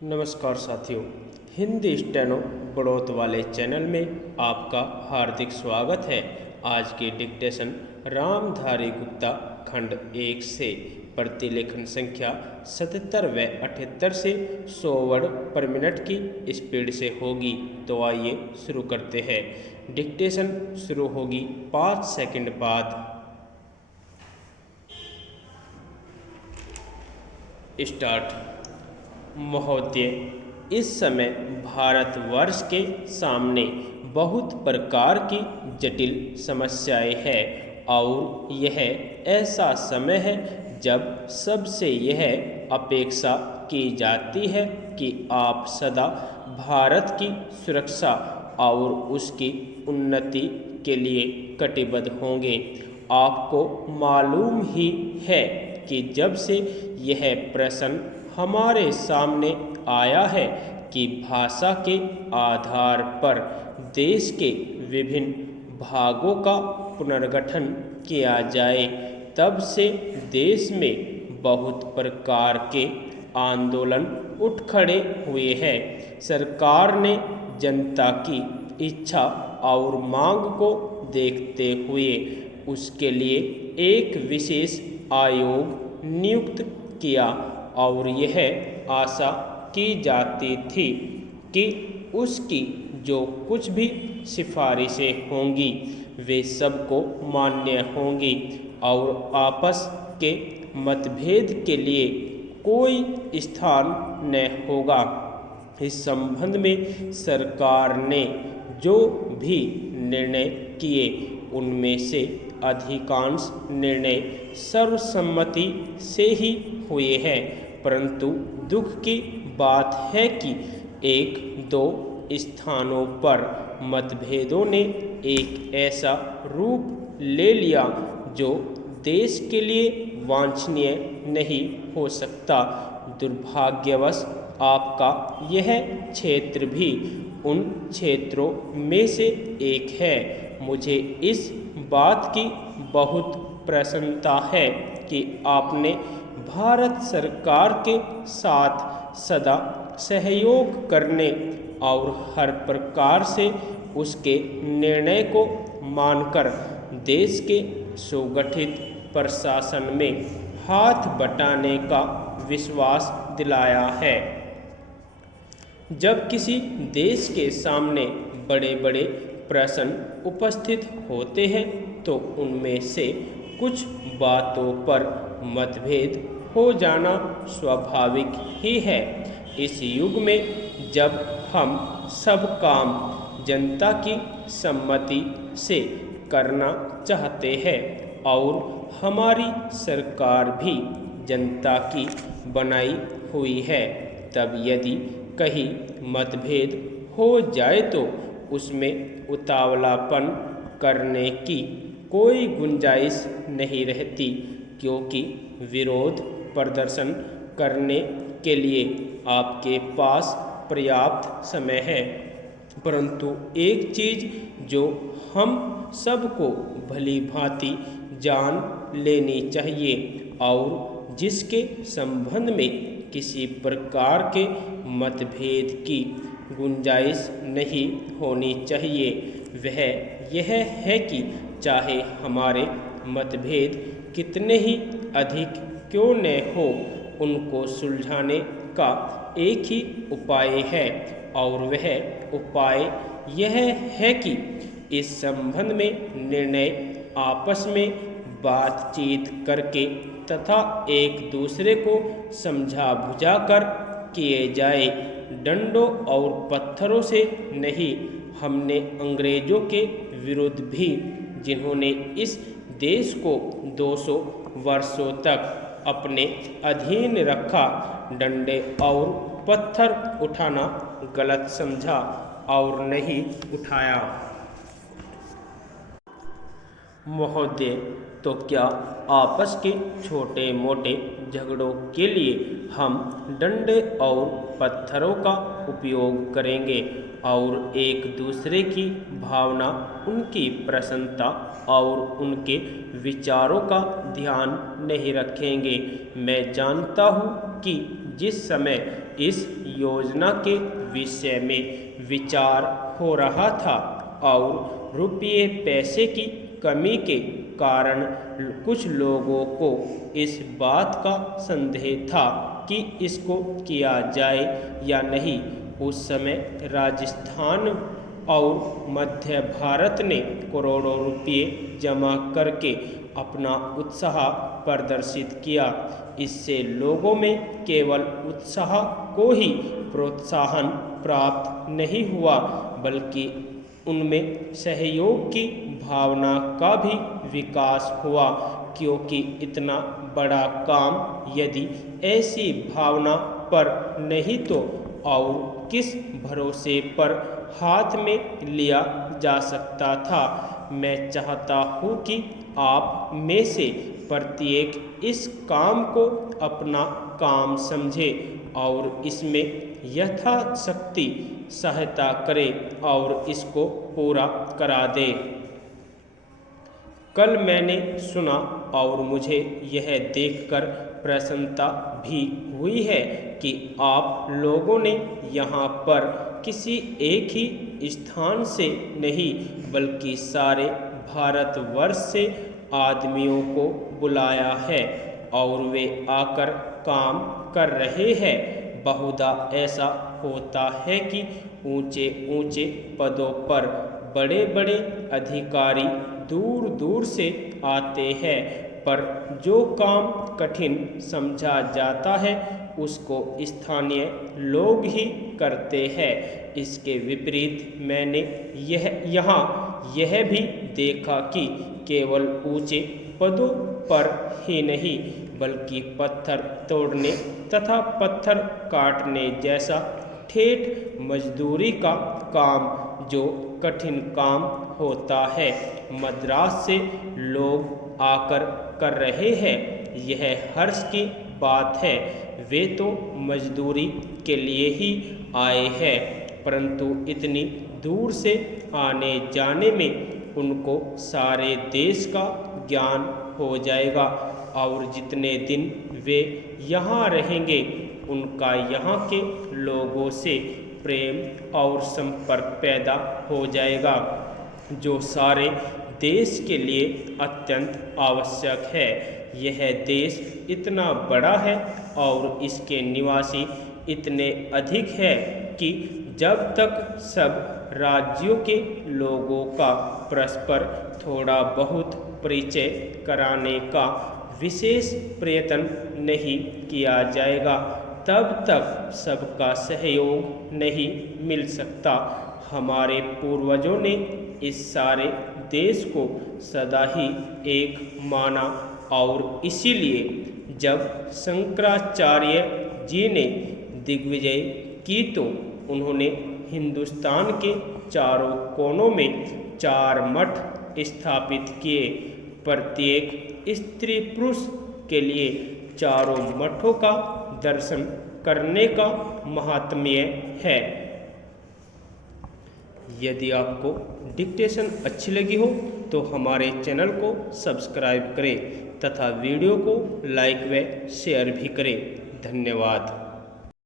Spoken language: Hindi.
नमस्कार साथियों, हिंदी स्टेनो बढ़ोत वाले चैनल में आपका हार्दिक स्वागत है। आज की डिक्टेशन रामधारी गुप्ता खंड 1 से प्रतिलेखन संख्या 77 व 78 से 100 वर्ड पर मिनट की स्पीड से होगी। तो आइए शुरू करते हैं। डिक्टेशन शुरू होगी 5 सेकंड बाद। स्टार्ट। महोदय, इस समय भारतवर्ष के सामने बहुत प्रकार की जटिल समस्याएं हैं और यह ऐसा समय है जब सबसे यह अपेक्षा की जाती है कि आप सदा भारत की सुरक्षा और उसकी उन्नति के लिए कटिबद्ध होंगे। आपको मालूम ही है कि जब से यह प्रश्न हमारे सामने आया है कि भाषा के आधार पर देश के विभिन्न भागों का पुनर्गठन किया जाए, तब से देश में बहुत प्रकार के आंदोलन उठ खड़े हुए हैं। सरकार ने जनता की इच्छा और मांग को देखते हुए उसके लिए एक विशेष आयोग नियुक्त किया और यह आशा की जाती थी कि उसकी जो कुछ भी सिफारिशें होंगी वे सबको मान्य होंगी और आपस के मतभेद के लिए कोई स्थान न होगा। इस संबंध में सरकार ने जो भी निर्णय किए उनमें से अधिकांश निर्णय सर्वसम्मति से ही हुए हैं, परंतु दुख की बात है कि एक दो स्थानों पर मतभेदों ने एक ऐसा रूप ले लिया जो देश के लिए वांछनीय नहीं हो सकता। दुर्भाग्यवश आपका यह क्षेत्र भी उन क्षेत्रों में से एक है। मुझे इस बात की बहुत प्रसन्नता है कि आपने भारत सरकार के साथ सदा सहयोग करने और हर प्रकार से उसके निर्णय को मानकर देश के सुगठित प्रशासन में हाथ बटाने का विश्वास दिलाया है। जब किसी देश के सामने बड़े बड़े प्रश्न उपस्थित होते हैं तो उनमें से कुछ बातों पर मतभेद हो जाना स्वाभाविक ही है। इस युग में जब हम सब काम जनता की सम्मति से करना चाहते हैं और हमारी सरकार भी जनता की बनाई हुई है, तब यदि कहीं मतभेद हो जाए तो उसमें उतावलापन करने की कोई गुंजाइश नहीं रहती, क्योंकि विरोध प्रदर्शन करने के लिए आपके पास पर्याप्त समय है। परंतु एक चीज़ जो हम सबको भली भांति जान लेनी चाहिए और जिसके संबंध में किसी प्रकार के मतभेद की गुंजाइश नहीं होनी चाहिए, वह यह है कि चाहे हमारे मतभेद कितने ही अधिक क्यों न हो, उनको सुलझाने का एक ही उपाय है और वह उपाय यह है कि इस संबंध में निर्णय आपस में बातचीत करके तथा एक दूसरे को समझा बुझा कर किए जाए, डंडों और पत्थरों से नहीं। हमने अंग्रेजों के विरुद्ध भी, जिन्होंने इस देश को 200 वर्षों तक अपने अधीन रखा, डंडे और पत्थर उठाना गलत समझा और नहीं उठाया। महोदय, तो क्या आपस के छोटे मोटे झगड़ों के लिए हम डंडे और पत्थरों का उपयोग करेंगे और एक दूसरे की भावना, उनकी प्रसन्नता और उनके विचारों का ध्यान नहीं रखेंगे। मैं जानता हूँ कि जिस समय इस योजना के विषय में विचार हो रहा था और रुपये पैसे की कमी के कारण कुछ लोगों को इस बात का संदेह था कि इसको किया जाए या नहीं, उस समय राजस्थान और मध्य भारत ने करोड़ों रुपये जमा करके अपना उत्साह प्रदर्शित किया। इससे लोगों में केवल उत्साह को ही प्रोत्साहन प्राप्त नहीं हुआ, बल्कि उनमें सहयोग की भावना का भी विकास हुआ, क्योंकि इतना बड़ा काम यदि ऐसी भावना पर नहीं तो और किस भरोसे पर हाथ में लिया जा सकता था। मैं चाहता हूँ कि आप में से प्रत्येक इस काम को अपना काम समझे और इसमें यथाशक्ति सहायता करे और इसको पूरा करा दे। कल मैंने सुना और मुझे यह देखकर प्रसन्नता भी हुई है कि आप लोगों ने यहाँ पर किसी एक ही स्थान से नहीं बल्कि सारे भारतवर्ष से आदमियों को बुलाया है और वे आकर काम कर रहे हैं। बहुधा ऐसा होता है कि ऊंचे ऊंचे पदों पर बड़े बड़े अधिकारी दूर दूर से आते हैं, पर जो काम कठिन समझा जाता है उसको स्थानीय लोग ही करते हैं। इसके विपरीत मैंने यहाँ यह भी देखा कि केवल ऊंचे पदों पर ही नहीं बल्कि पत्थर तोड़ने तथा पत्थर काटने जैसा ठेठ मजदूरी का काम, जो कठिन काम होता है, मद्रास से लोग आकर कर रहे हैं। यह हर्ष की बात है। वे तो मजदूरी के लिए ही आए हैं, परंतु इतनी दूर से आने जाने में उनको सारे देश का ज्ञान हो जाएगा और जितने दिन वे यहाँ रहेंगे उनका यहाँ के लोगों से प्रेम और संपर्क पैदा हो जाएगा, जो सारे देश के लिए अत्यंत आवश्यक है। यह देश इतना बड़ा है और इसके निवासी इतने अधिक है कि जब तक सब राज्यों के लोगों का परस्पर थोड़ा बहुत परिचय कराने का विशेष प्रयत्न नहीं किया जाएगा, तब तक सबका सहयोग नहीं मिल सकता। हमारे पूर्वजों ने इस सारे देश को सदा ही एक माना और इसीलिए जब शंकराचार्य जी ने दिग्विजय की तो उन्होंने हिंदुस्तान के चारों कोनों में 4 मठ स्थापित किए। प्रत्येक स्त्री पुरुष के लिए चारों मठों का दर्शन करने का महात्म्य है। यदि आपको डिक्टेशन अच्छी लगी हो तो हमारे चैनल को सब्सक्राइब करें तथा वीडियो को लाइक व शेयर भी करें। धन्यवाद।